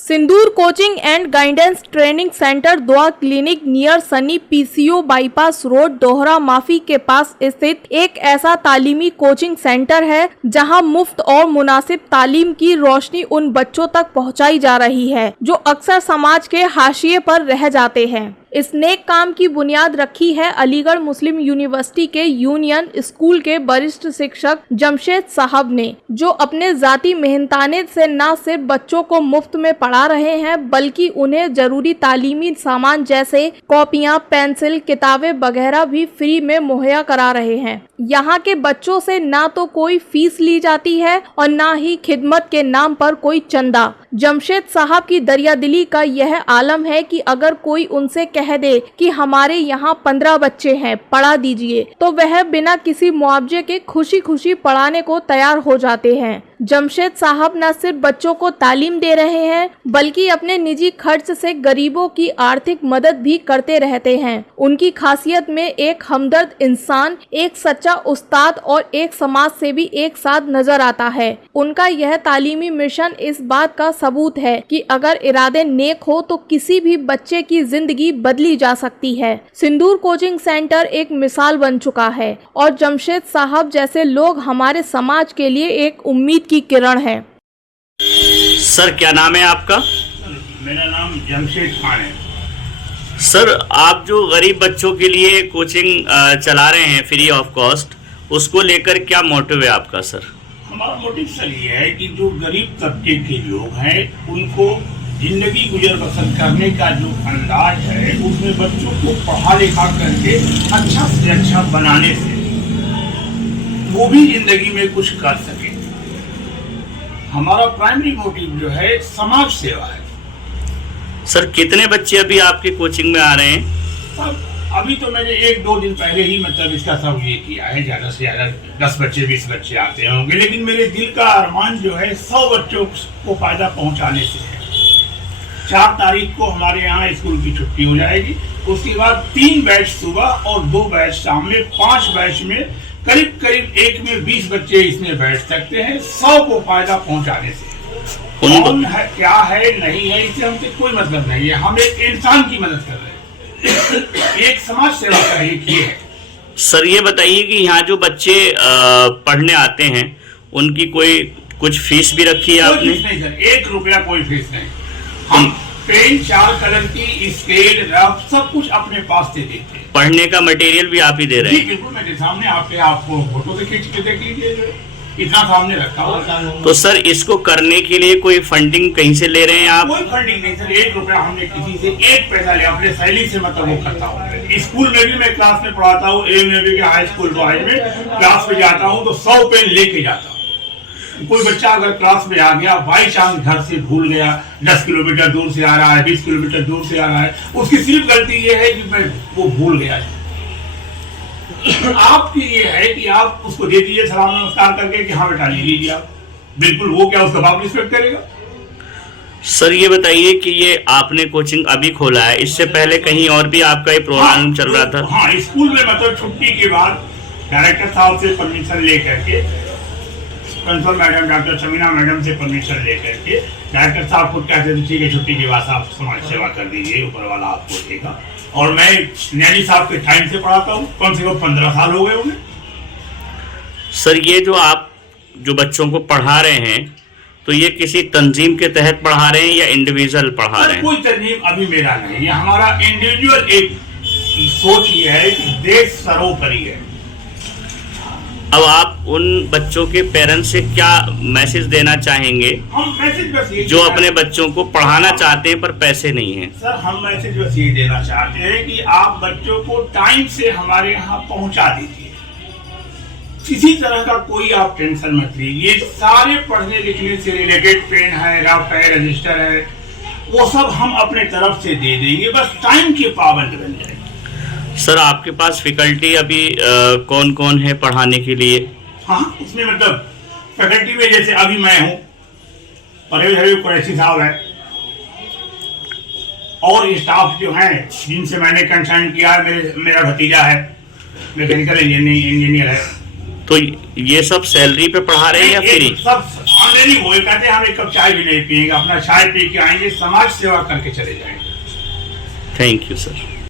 Sindoor coaching and guidance training centre Dua clinic near Sunny PCO bypass road Dohra Mafi के पास स्थित एक ऐसा तालीमी कोचिंग सेंटर है जहां मुफ्त और मुनासिब तालीम की रोशनी उन बच्चों तक पहुंचाई जा रही है जो अक्सर समाज के हाशिए पर रह जाते हैं। इस नेक काम की बुनियाद रखी है अलीगढ़ मुस्लिम यूनिवर्सिटी के यूनियन स्कूल के वरिष्ठ शिक्षक जमशेद साहब ने, जो अपने जाती मेहनताने से न सिर्फ बच्चों को मुफ्त में पढ़ा रहे हैं बल्कि उन्हें जरूरी तालीमी सामान जैसे कॉपियां, पेंसिल, किताबें वगैरह भी फ्री में मुहैया करा रहे हैं। यहाँ के बच्चों से ना तो कोई फीस ली जाती है और ना ही खिदमत के नाम पर कोई चंदा। जमशेद साहब की दरियादिली का यह आलम है कि अगर कोई उनसे कह दे कि हमारे यहाँ 15 बच्चे हैं, पढ़ा दीजिए, तो वह बिना किसी मुआवजे के खुशी खुशी पढ़ाने को तैयार हो जाते हैं। जमशेद साहब न सिर्फ बच्चों को तालीम दे रहे हैं बल्कि अपने निजी खर्च से गरीबों की आर्थिक मदद भी करते रहते हैं। उनकी खासियत में एक हमदर्द इंसान, एक सच्चा उस्ताद और एक समाज सेवी एक साथ नजर आता है। उनका यह तालीमी मिशन इस बात का सबूत है कि अगर इरादे नेक हो तो किसी भी बच्चे की जिंदगी बदली जा सकती है। सिंदूर कोचिंग सेंटर एक मिसाल बन चुका है और जमशेद साहब जैसे लोग हमारे समाज के लिए एक उम्मीद की किरण है। सर, क्या नाम है आपका? मेरा नाम जमशेद खान है। सर, आप जो गरीब बच्चों के लिए कोचिंग चला रहे हैं फ्री ऑफ कॉस्ट, उसको लेकर क्या मोटिव है आपका? सर, हमारा मोटिव सर ये है कि जो गरीब तबके के लोग हैं उनको जिंदगी गुजर बसर करने का जो अंदाज है उसमें बच्चों को पढ़ा लिखा करके अच्छा से अच्छा बनाने से वो भी जिंदगी में कुछ कर सके। हमारा प्राइमरी मोटिव जो है समाज सेवा है। सर, कितने बच्चे अभी आपकी कोचिंग में आ रहे हैं? सर, अभी तो मैंने 1-2 दिन पहले ही मतलब इसका सब ये किया है। ज़्यादा से ज़्यादा 10 बच्चे 20 बच्चे आते होंगे, लेकिन मेरे दिल का अरमान जो है 100 बच्चों को फायदा पहुंचाने से है। 4 तारीख को हमारे यहाँ स्कूल की छुट्टी हो जाएगी। उसके बाद 3 बैच सुबह और 2 बैच शाम में, 5 बैच में करीब करीब एक में 20 बच्चे इसमें बैठ सकते हैं। 100 को फायदा पहुंचाने से कौन है, क्या है, नहीं है, इससे हमसे कोई मतलब नहीं है। हम एक इंसान की मदद कर रहे हैं, एक समाज सेवा का एक ये है। सर, ये बताइए कि यहाँ जो बच्चे पढ़ने आते हैं उनकी कोई कुछ फीस भी रखी है आपने? नहीं सर, 1 रुपया कोई फीस नहीं। हम पेन, 4 कलर की स्केल, रफ सब कुछ अपने पास से देते हैं। पढ़ने का मटेरियल भी आप ही दे रहे हैं? बिल्कुल, मेरे सामने आपको फोटो से खींच के देख लीजिए, इतना सामने रखा हुआ। तो सर, इसको करने के लिए कोई फंडिंग कहीं से ले रहे हैं आप? कोई फंडिंग नहीं सर, 1 रुपया हमने किसी से 1 पैसा लिया, अपने सैलरी से मतलब वो करता हूँ। स्कूल में भी मैं क्लास में पढ़ाता हूँ, ए में भी, हाई स्कूल बॉयज में क्लास में जाता हूँ तो 100 पेन लेके जाता हूँ। कोई बच्चा अगर क्लास में आ गया, बाई चांस घर से भूल गया, 10 किलोमीटर दूर से आ रहा है, 20 किलोमीटर दूर से आ रहा है, उसकी सिर्फ गलती ये है कि मैं वो भूल गया है। आपकी ये है कि आप उसको दे दीजिए सलाम नमस्कार करके कि हाँ बेटा ले लीजिए आप। बिल्कुल, वो क्या उसका बाप रिस्पेक्ट करेगा? सर, ये बताइए कि ये आपने कोचिंग अभी खोला है, इससे पहले कहीं और भी आपका ये प्रोग्राम चल रहा था? हाँ, स्कूल में मतलब छुट्टी के बाद डायरेक्टर साहब से परमिशन लेकर के, principal madam doctor Sameena madam से परमिशन लेकर के डायरेक्टर साहब को कहते थे ठीक है, छुट्टी के बाद आप समाज सेवा कर दीजिए, ऊपर वाला आपको देगा। और मैं नैनी साहब के टाइम से पढ़ाता हूँ, कम से कम 15 साल हो गए उन्हें। सर, ये जो आप जो बच्चों को पढ़ा रहे हैं तो ये किसी तंजीम के तहत पढ़ा रहे हैं या इंडिविजुअल पढ़ा रहे हैं? कोई तंजीम अभी मेरा नहीं है, हमारा इंडिविजुअल एक सोच ये है कि देश सर्वोपरि है। अब आप उन बच्चों के पेरेंट्स से क्या मैसेज देना चाहेंगे? हम मैसेज बस ये जो अपने बच्चों को पढ़ाना चाहते हैं पर पैसे नहीं हैं? सर, हम मैसेज बस ये देना चाहते हैं कि आप बच्चों को टाइम से हमारे यहाँ पहुँचा दीजिए। किसी तरह का कोई आप टेंशन मत लीजिए। सारे पढ़ने लिखने से रिलेटेड पेन है, रफ है, रजिस्टर है, वो सब हम अपने तरफ से दे देंगे, बस टाइम के पाबंद बन जाए। सर, आपके पास फैकल्टी अभी कौन कौन है पढ़ाने के लिए? हाँ, इसमें मतलब फैकल्टी में जैसे अभी मैं हूँ, परवेज हबीब कुरैशी साहब है, और स्टाफ जो हैं जिनसे मैंने कंसर्न किया है, मेरा भतीजा है, मैकेनिकल इंजीनियर है। तो ये सब सैलरी पे पढ़ा रहे हैं या फ्री? सब ऑलरेडी वो कहते हैं हम एक कप चाय भी नहीं पियेंगे, अपना चाय पी के आएंगे, समाज सेवा करके चले जाएंगे। Thank you sir.